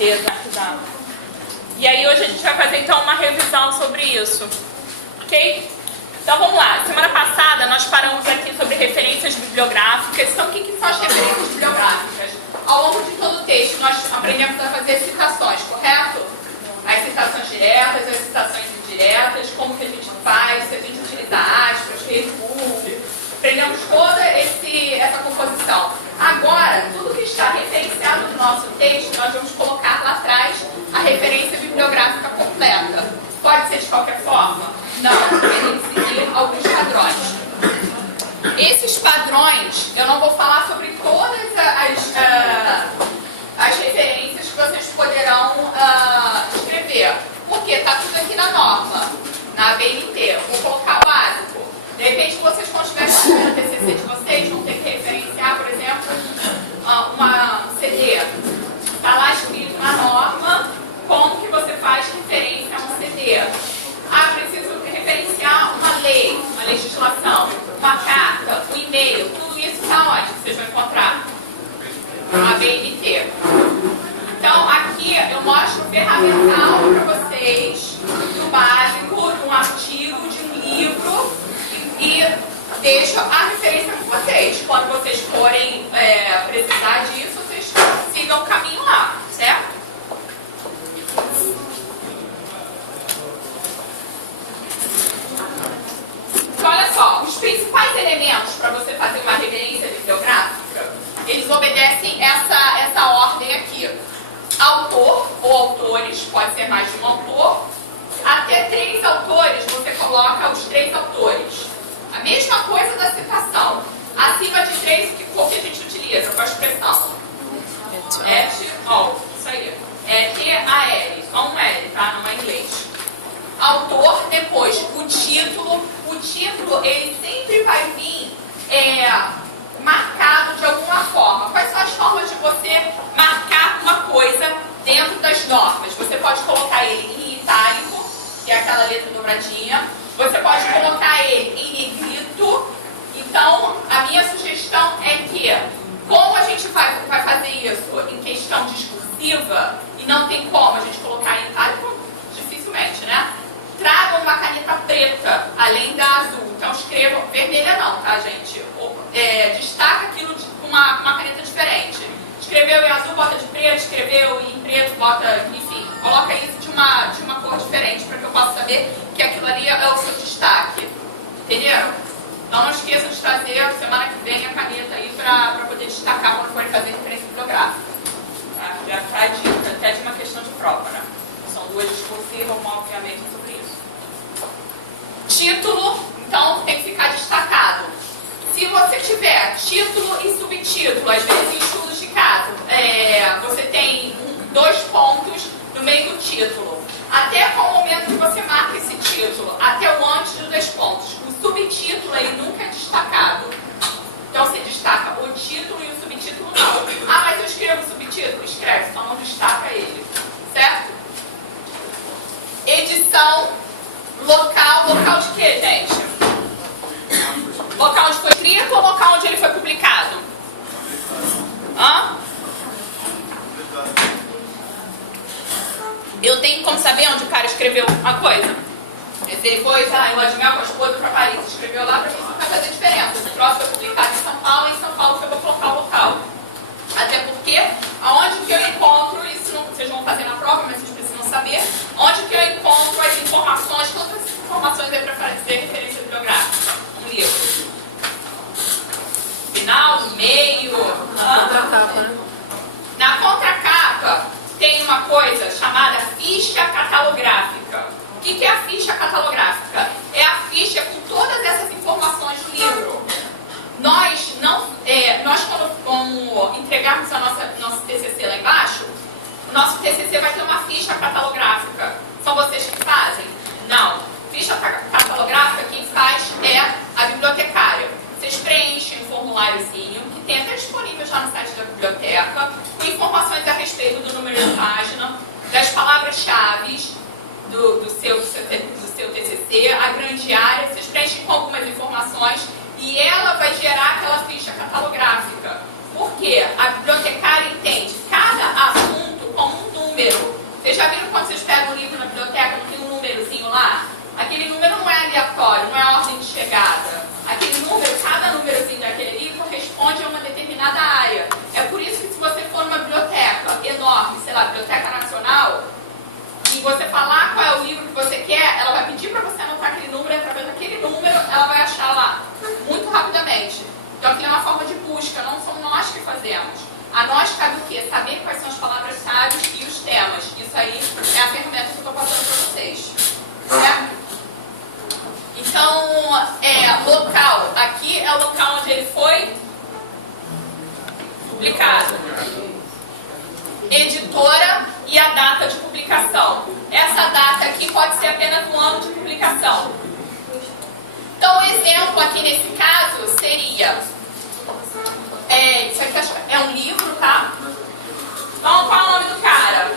Exato. E aí hoje a gente vai fazer então uma revisão sobre isso, ok? Então vamos lá, semana passada nós paramos aqui sobre referências bibliográficas. Então o que são as referências bibliográficas? Ao longo de todo o texto nós aprendemos a fazer citações, correto? As citações diretas, as citações indiretas, como que a gente faz, se a gente utiliza aspas, recuo. Aprendemos toda essa composição. Agora, tudo que está referenciado no nosso texto, nós vamos colocar lá atrás a referência bibliográfica completa. Pode ser de qualquer forma? Não, tem que seguir alguns padrões. Esses padrões, eu não vou falar sobre todas as referências que vocês poderão escrever, porque está tudo aqui na norma, na ABNT. Vou colocar o básico. De repente, vocês, quando estiverem fazendo a TCC de vocês, vão ter que referenciar, por exemplo, uma CD. Está lá escrito na norma como que você faz referência a um CD. Ah, preciso referenciar uma lei, uma legislação, uma carta, um e-mail. Tudo isso está onde vocês vão encontrar? Na ABNT. Então, aqui eu mostro o ferramental para vocês, do básico, de um artigo, de um livro, e deixo a referência com vocês. Quando vocês forem precisar disso, vocês sigam o caminho lá, certo? Então, olha só, os principais elementos para você fazer uma referência bibliográfica, eles obedecem essa ordem aqui. Autor ou autores, pode ser mais de um autor. Até 3 autores, você coloca os 3 autores. A mesma coisa da citação. Acima de 3, qual que a gente utiliza? Qual a expressão? Et al. Isso aí. Et-a-l. Só um L, tá? Não é inglês. Autor, depois o título. O título, ele sempre vai vir marcado de alguma forma. Quais são as formas de você marcar uma coisa dentro das normas? Você pode colocar ele em itálico, que é aquela letra dobradinha. Você pode colocar ele em negrito. Então, a minha sugestão é que, como a gente vai fazer isso em questão discursiva, e não tem como a gente colocar em itálico, dificilmente, né? Tragam uma caneta preta, além da azul. Então, escrevam, vermelha não, tá, gente? Destaca aquilo com uma caneta diferente. Escreveu em azul, bota de preto. Escreveu em preto, bota, enfim. Coloca isso de uma cor diferente, para que eu possa saber que aquilo ali é o seu destaque. Entenderam? Então, não esqueçam de trazer, semana que vem, a caneta aí para poder destacar quando forem fazer referência bibliográfica. Tá? Já tá a dica, até de uma questão de prova, né? São 2 discursivas, obviamente, sobre isso. Título, então, tem que ficar destacado. Se você tiver título e subtítulo, às vezes em estudos de caso, você tem 2 pontos no meio do título. Até qual momento que você marca esse título? Até o antes dos 2 pontos. O subtítulo, ele nunca é destacado. Então, você destaca o título e o subtítulo não. Ah, mas eu escrevo o subtítulo? Escreve, só não destaca ele. Certo? Edição, local de quê, gente? Local onde foi escrito ou local onde ele foi publicado? Hã? Eu tenho como saber onde o cara escreveu uma coisa? Se ele foi, sei lá, em Lua-de-Mel com a esposa para Paris, escreveu lá, para mim isso não vai fazer diferença. Se o troço foi publicado em São Paulo que eu vou colocar o local. Até porque, aonde que eu encontro, isso não, vocês vão fazer na prova, mas vocês precisam saber, onde que eu encontro as informações, todas as informações aí para fazer referência bibliográfica. Um livro. Final, meio. Na contracapa tem uma coisa chamada ficha catalográfica. O que é a ficha catalográfica? É a ficha com todas essas informações do livro. Nós quando entregarmos nosso TCC lá embaixo, o nosso TCC vai ter uma ficha catalográfica. São vocês que fazem? Não. Ficha catalográfica quem faz é a bibliotecária. Vocês preenchem um formuláriozinho, que tem até disponível já no site da biblioteca, com informações a respeito do número de página, das palavras-chave do seu TCC, a grande área. Vocês preenchem com algumas informações e ela vai gerar aquela ficha catalográfica. Por quê? A bibliotecária entende cada assunto como um número. A nós cabe o quê? Saber quais são as palavras-chave e os temas. Isso aí é a ferramenta que eu estou passando para vocês. Certo? Então, local. Aqui é o local onde ele foi publicado. Editora e a data de publicação. Essa data aqui pode ser apenas um ano de publicação. Então, o exemplo aqui nesse caso seria... isso aqui é um livro, tá? Então, qual é o nome do cara?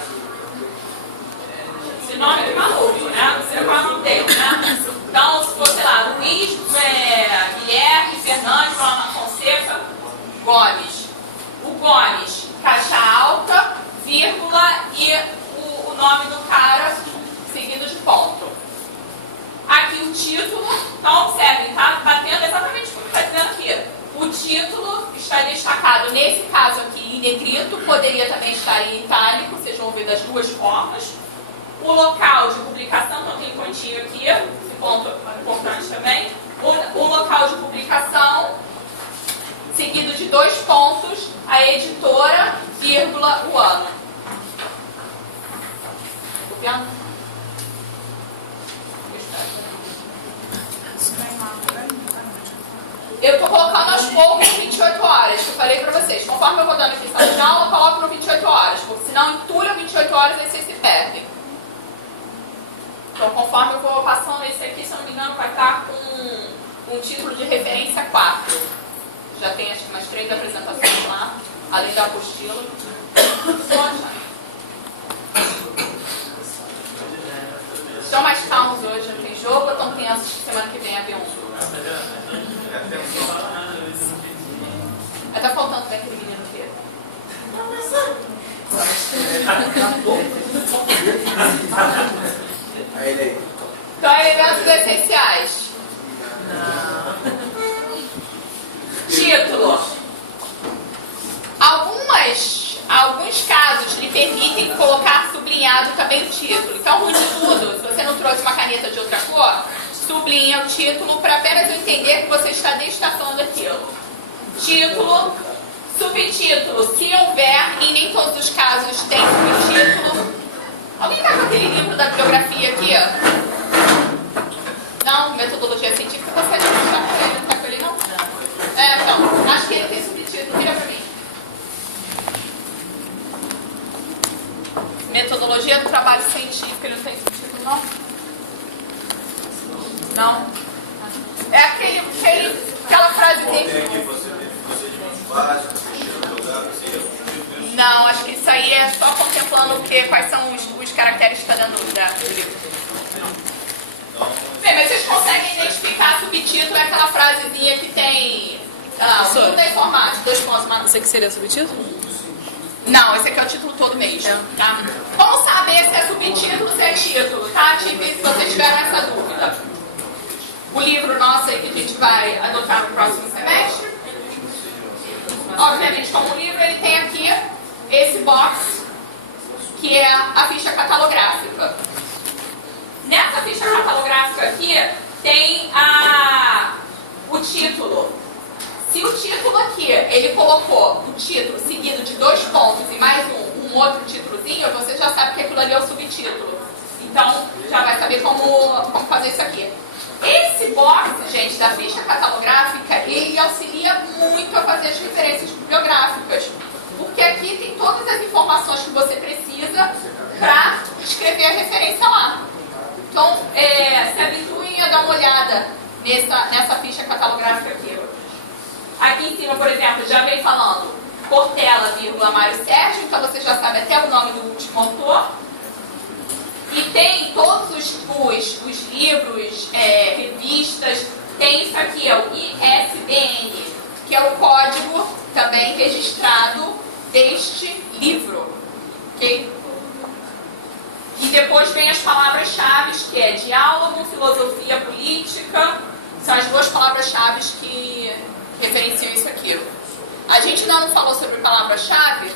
Esse nome é maluco, né? Não sei qual é o nome dele, né? Então, se fosse lá, Luiz, Guilherme, Fernandes, Fonseca, Gomes. O Gomes, caixa alta, vírgula e o nome do cara seguido de ponto. Aqui o título, então observem, tá batendo exatamente o que está dizendo aqui. O título está destacado, nesse caso aqui, em negrito, poderia também estar em itálico, vocês vão ver das duas formas. O local de publicação, então tem um pontinho aqui, esse ponto é importante também. O local de publicação, seguido de 2 pontos, a editora, vírgula, o ano. Copiando? Eu estou colocando aos poucos 28 horas, que eu falei para vocês. Conforme eu vou dando aqui sala de aula, eu coloco no 28 horas, porque senão entulha 28 horas e vocês se perdem. Então, conforme eu vou passando esse aqui, se eu não me engano, vai estar com um título de referência 4. Já tem acho que umas 3 apresentações lá, além da apostila. Estão mais calmos hoje, não tem jogo, ou estão tensos que semana que vem é B1? Tá faltando daquele menino aqui. Então, elementos essenciais. Título. Alguns casos lhe permitem colocar sublinhado também o título. Então, ruim de tudo, se você não trouxe uma caneta de outra cor, sublinha o título para apenas entender que você está destacando aquilo. Título, subtítulo, se houver, e nem todos os casos tem subtítulo. Alguém está com aquele livro da bibliografia aqui? Não? Metodologia científica, você não está com ele? Não está com ele, não? Então, acho que ele tem subtítulo, vira para mim. Metodologia do trabalho científico, ele não tem subtítulo, não? Não? É aquela frasezinha que... Não, acho que isso aí é só contemplando quais são os caracteres que está dando do livro. Bem, mas vocês conseguem identificar subtítulo, é aquela frasezinha que tem... Não tem formato, 2 pontos. Mas... Esse aqui seria subtítulo? Não, esse aqui é o título todo mesmo. Tá? Como saber se é subtítulo ou se é título, tá? Tipo, se vocês tiveram essa dúvida. O livro nosso aí que a gente vai adotar no próximo semestre. Obviamente, como livro, ele tem aqui esse box, que é a ficha catalográfica. Nessa ficha catalográfica aqui, tem o título. Se o título aqui, ele colocou o título seguido de 2 pontos e mais um outro títulozinho, você já sabe que aquilo ali é o subtítulo. Então, já vai saber como fazer isso aqui. Esse box, gente, da ficha catalográfica, ele auxilia muito a fazer as referências bibliográficas. Porque aqui tem todas as informações que você precisa para escrever a referência lá. Então, se habituem a dar uma olhada nessa ficha catalográfica aqui. Aqui em cima, por exemplo, já vem falando Cortella, vírgula, Mário Sérgio, então você já sabe até o nome do último autor. E tem todos os livros, revistas, tem isso aqui, é o ISBN, que é o código também registrado deste livro. Okay? E depois vem as palavras-chave, que é diálogo, filosofia política, são as 2 palavras-chave que referenciam isso aqui. A gente ainda não falou sobre palavra-chave,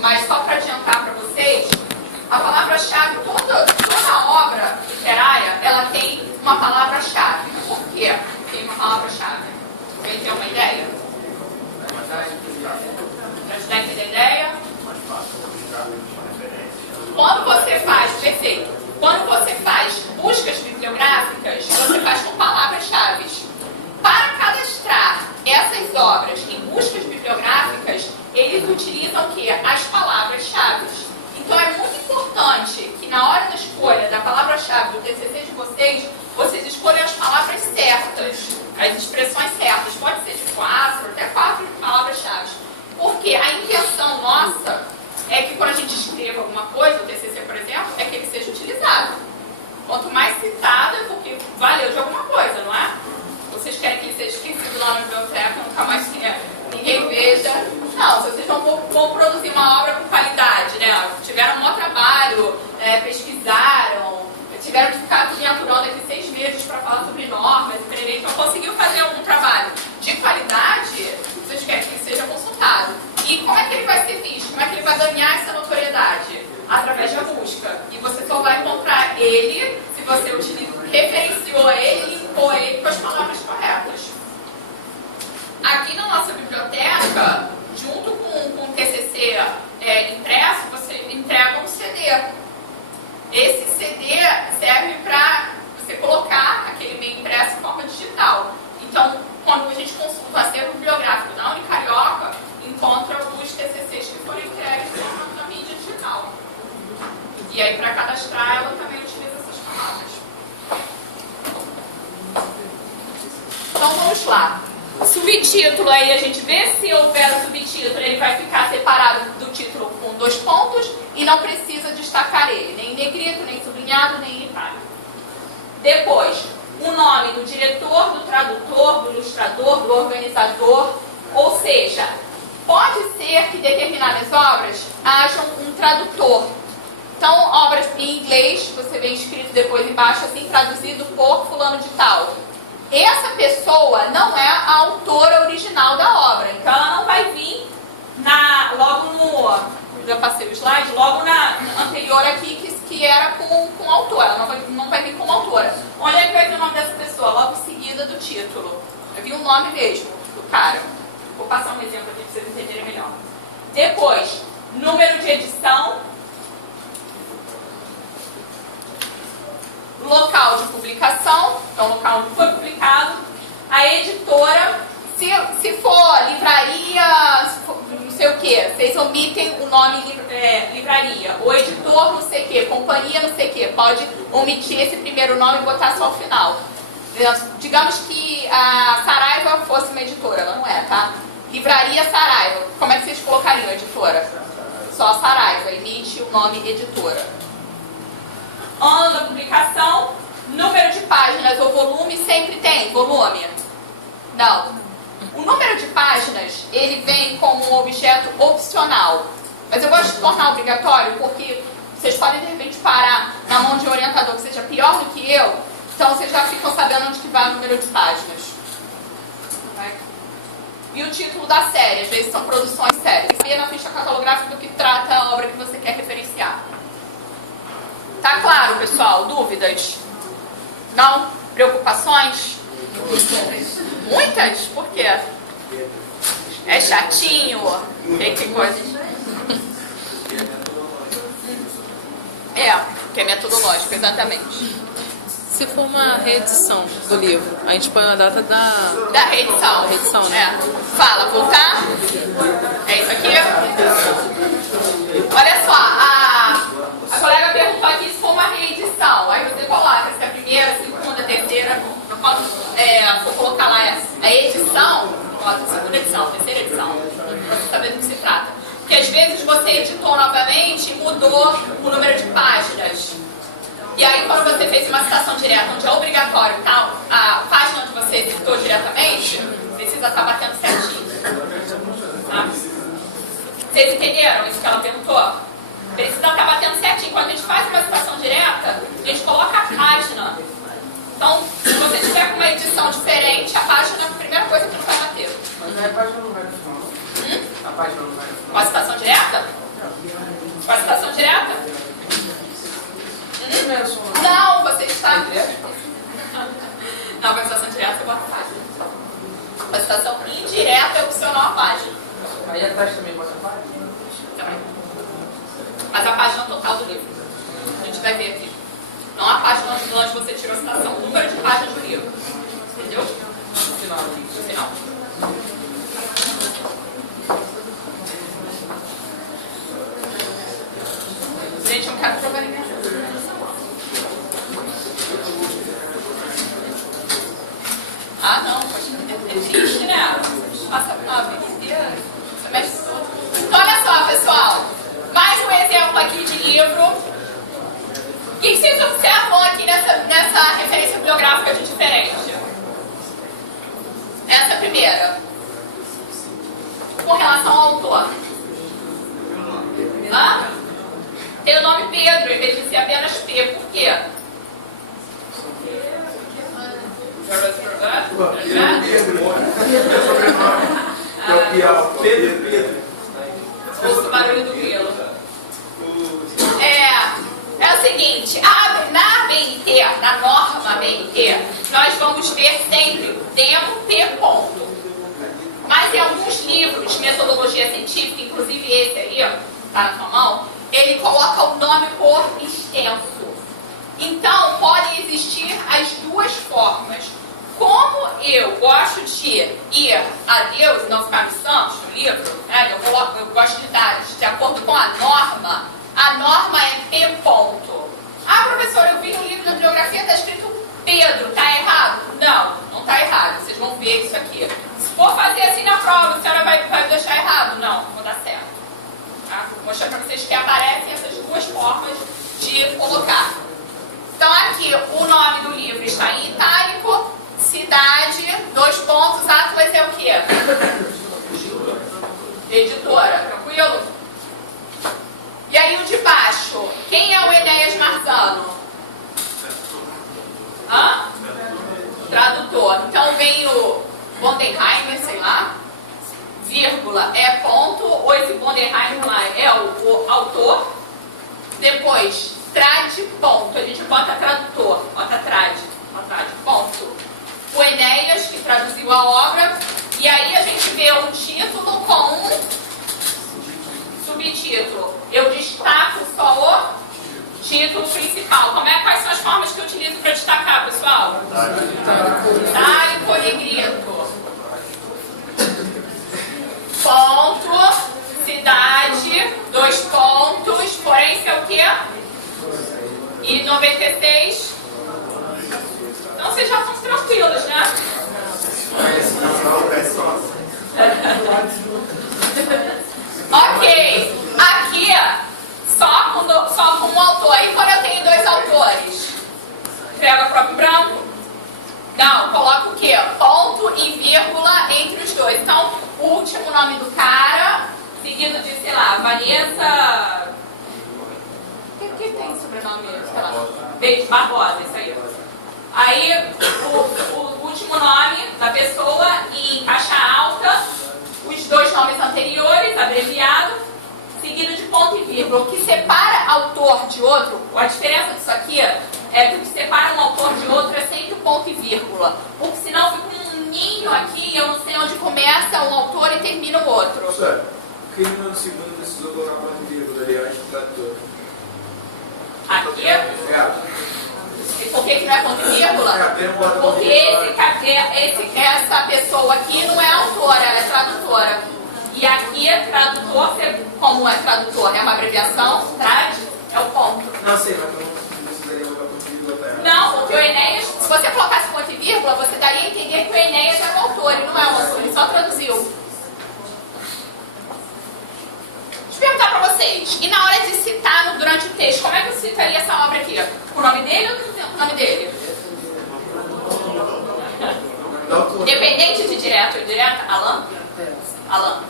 mas só para adiantar para vocês, a palavra-chave, toda obra literária, ela tem uma palavra-chave. Por quê? Tem uma palavra-chave. Alguém tem uma ideia? Para ajudar a entender escreva alguma coisa, o TCC, por exemplo, é que ele seja utilizado. Quanto mais citado, é porque valeu de alguma coisa, não é? Vocês querem que ele seja esquecido lá na biblioteca, nunca mais ninguém veja? Não, se vocês vão produzir uma obra com qualidade, né? Tiveram um bom trabalho, pesquisaram, tiveram que ficar aturando aqui 6 meses para falar sobre normas, então conseguiu fazer algum trabalho de qualidade, vocês querem que ele seja consultado. E como é que ele vai ser visto? Como é que ele vai ganhar essa notoriedade? Através da busca. E você só vai encontrar ele se você referenciou ele e limpou ele com as palavras corretas. Aqui na nossa biblioteca, junto com o TCC impresso, você entrega um CD. Esse CD serve para você colocar aquele meio impresso em forma digital. Então, quando a gente consulta o acervo bibliográfico da Unicarioca, encontra os TCCs que foram entregues na mídia digital. E aí, para cadastrar, ela também utiliza essas palavras. Então, vamos lá. Subtítulo, aí a gente vê, se houver o subtítulo, ele vai ficar separado do título com 2 pontos e não precisa destacar ele, nem em negrito, nem sublinhado, nem em itálico. Depois, o nome do diretor, do tradutor, do ilustrador, do organizador, ou seja, pode ser que determinadas obras hajam um tradutor. Então, obras em inglês, você vê escrito depois embaixo assim, traduzido por fulano de tal. Essa pessoa não é a autora original da obra, então ela não vai vir logo no... Já passei o slide, logo na anterior aqui, que era com o autor, ela não vai vir como autora. Onde é que vai vir o nome dessa pessoa? Logo em seguida do título. Vai vir o nome mesmo do cara. Vou passar um exemplo aqui para vocês entenderem melhor. Depois, número de edição, local de publicação, então local onde foi publicado, a editora, se for livraria, se for, não sei o que, vocês omitem o nome livraria, o editor não sei o que, companhia não sei o que, pode omitir esse primeiro nome e botar só o final. Digamos que a Saraiva fosse uma editora, ela não é, tá? Livraria Saraiva, como é que vocês colocariam a editora? Só a Saraiva, emite o nome editora. Ano da publicação, número de páginas ou volume, sempre tem volume? Não. O número de páginas, ele vem como um objeto opcional. Mas eu gosto de tornar obrigatório porque vocês podem, de repente, parar na mão de um orientador que seja pior do que eu, então vocês já ficam sabendo onde que vai o número de páginas. E o título da série, às vezes são produções sérias. E na ficha catalográfica do que trata a obra que você quer referenciar. Tá claro, pessoal? Dúvidas? Não? Preocupações? Muitas? Por quê? É chatinho? Que coisa? Que é metodológico, exatamente. Se for uma reedição do livro, a gente põe a data da reedição. Da reedição, né? Fala, voltar? É isso aqui? Olha só, a colega perguntou aqui se for uma reedição. Aí você coloca se é a primeira, segunda, terceira. Quando for colocar lá a edição, coloca segunda edição, terceira edição. Pra você saber do que se trata. Porque às vezes você editou novamente e mudou o número de páginas. E aí, quando você fez uma citação direta, onde é obrigatório, tá? A página onde você citou diretamente, precisa estar batendo certinho. Tá? Vocês entenderam isso que ela perguntou? Precisa estar batendo certinho. Quando a gente faz uma citação direta, a gente coloca a página. Então, se você tiver com uma edição diferente, a página é a primeira coisa que não vai bater. Mas a página não vai no final. A página não vai no final. Com a citação direta? Com a citação direta? Não, você está... Não, com a citação direta você bota a página. Com a citação indireta é opcional a página. Aí atrás também bota a página? Também. Mas a página total do livro. A gente vai ver aqui. Não a página onde você tirou a citação. O número de páginas do livro. Entendeu? No final. No final. Gente, eu não quero provar ninguém. Ah, não, é triste, né? Passa a vida inteira, semestre todo. primeira? Com relação ao autor. Hã? Tem o nome Pedro, em vez de ser apenas P. Por quê? Ouço o barulho do grilo. É o seguinte, na BNT, na norma BNT, nós vamos ver sempre demo P ponto. Mas em alguns livros de metodologia científica, inclusive esse aí, ó, tá na sua mão, ele coloca o nome por extenso. Então, podem existir as duas formas. Como eu gosto de ir a Deus e não ficar no Santos, no livro, né, eu gosto de dar de acordo com a norma é P ponto. Ah, professor, eu vi no livro da bibliografia, está escrito Pedro, está errado? Não, não está errado, vocês vão ver isso aqui. Se for fazer assim na prova, a senhora vai deixar errado? Não, vou dar certo. Tá? Vou mostrar para vocês que aparecem essas duas formas de colocar. Então aqui, o nome do livro está em itálico, cidade, 2 pontos, Atlas é o quê? Editora, tranquilo? E aí o de baixo, quem é o Enéas Marzano? Hã? Tradutor. Então vem o Bondenheimer, sei lá, vírgula, é ponto, ou esse Bondenheimer lá é o autor. Depois, trad, ponto, a gente bota tradutor, bota trad, ponto. O Enéas, que traduziu a obra, e aí a gente vê um título com um subtítulo. Eu destaco só o título principal. Quais são as formas que eu utilizo para destacar, pessoal? Itálico e negrito. Ponto, cidade, 2 pontos, forense é o quê? E 96. Então vocês já estão tranquilos, né? Ok. Aqui, só com um autor. E quando eu tenho 2 autores? Escreva próprio branco? Não, coloco o quê? Ponto e vírgula entre os dois. Então, o último nome do cara, seguido de, sei lá, Vanessa... O que tem sobrenome? Sei lá. Barbosa, isso aí. Aí, o último nome da pessoa em caixa alta, os 2 nomes anteriores, abreviado, seguido de ponto e vírgula. O que separa autor de outro, a diferença disso aqui é que o que separa um autor de outro é sempre o ponto e vírgula. Porque senão fica um ninho aqui e eu não sei onde começa um autor e termina o outro. Professor, por que no segundo precisou colocar ponto e vírgula, aliás, tradutor? Aqui? Por que não é ponto e vírgula? Porque essa pessoa aqui não é autora, é tradutora. E aqui é tradutor, como é tradutor? É uma abreviação, trad, é o ponto. Não sei, mas não precisaria botar ponto e vírgula, tá? Não, porque o Enéas, se você colocasse ponto e vírgula, você daria a entender que o Enéas é o autor, ele não é o autor, ele só traduziu. Deixa eu perguntar pra vocês, e na hora de citar durante o texto, como é que eu citaria essa obra aqui? Com o nome dele ou com o nome dele? Dependente de direto ou indireta? Alan?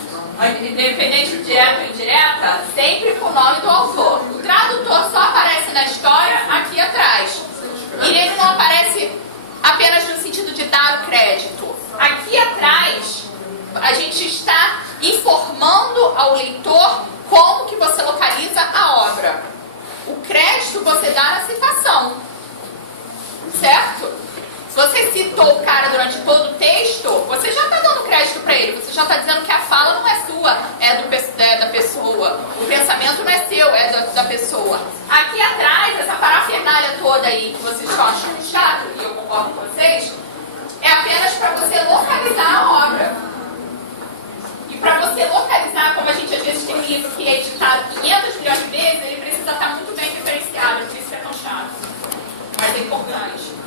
Independente de direto ou indireta, sempre com o nome do autor. O tradutor só aparece na história aqui atrás. E ele não aparece apenas no sentido de dar o crédito. Aqui atrás, a gente está informando ao leitor como que você localiza a obra. O crédito você dá na citação. Certo? Se você citou o cara durante todo o texto, você já está dando crédito para ele. Você já está dizendo que a fala não é sua, é da pessoa. O pensamento não é seu, é da pessoa. Aqui atrás, essa parafernália toda aí que vocês estão achando chato, e eu concordo com vocês, é apenas para você localizar a obra. E para você localizar, como a gente às vezes tem um livro que é editado 500 milhões de vezes, ele precisa estar muito bem referenciado. Por isso é tão chato. Mas é importante.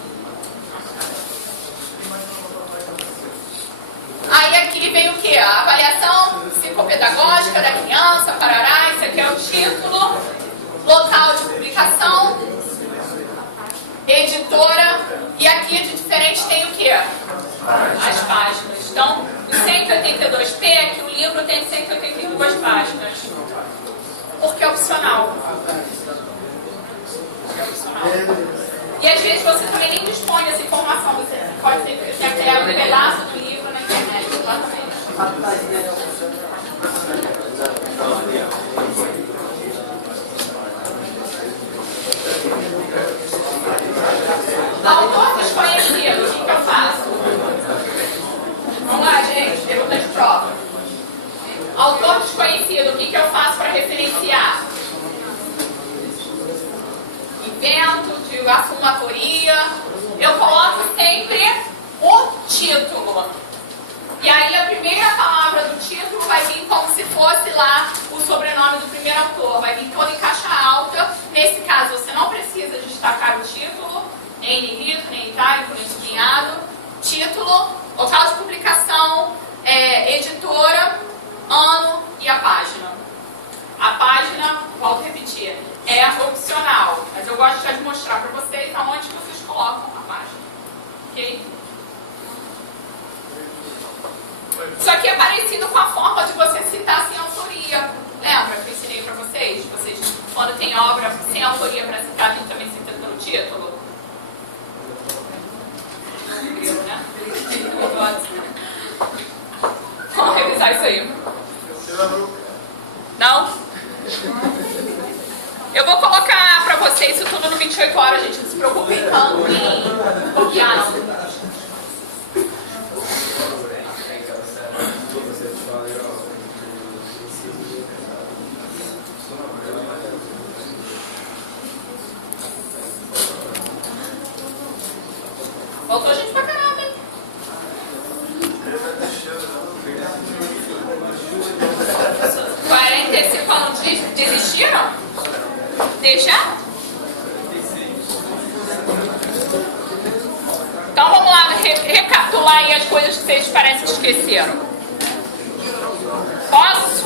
Aí aqui vem o que? A avaliação psicopedagógica da criança, parará, isso aqui é o título, local de publicação, editora, e aqui de diferentes tem o quê? As páginas. Então, o 182p é que o livro tem 182 páginas. Porque é opcional. É opcional. E às vezes você também nem dispõe dessa informação. Você pode ter que até um pedaço do livro na internet. Exatamente. Autor desconhecido, o que eu faço? Vamos lá, gente, pergunta de prova. Autor desconhecido, o que eu faço para referenciar? Invento, divulgação, autoria. Eu coloco sempre o título. E aí a primeira palavra do título vai vir como se fosse lá o sobrenome do primeiro autor. Vai vir todo em caixa alta. Nesse caso, você não precisa destacar o título, nem em negrito, nem em itálico, nem sublinhado. Título, local de publicação, editora, ano e a página. A página, volto a repetir, é opcional. Mas eu gosto já de mostrar para vocês aonde vocês colocam a página. Ok? Isso aqui é parecido com a forma de você citar sem autoria. Lembra que eu ensinei para vocês? Vocês, quando tem obra sem autoria para citar, a gente também cita pelo título? Né? Vamos revisar isso aí. Não? Eu vou colocar para vocês isso tudo no 28 horas, gente. Não se preocupem tanto em copiar, não. Faltou gente pra caramba, hein? 45 alunos desistiram? Deixa? Então vamos lá, recapitular aí as coisas que vocês parecem que esqueceram. Posso?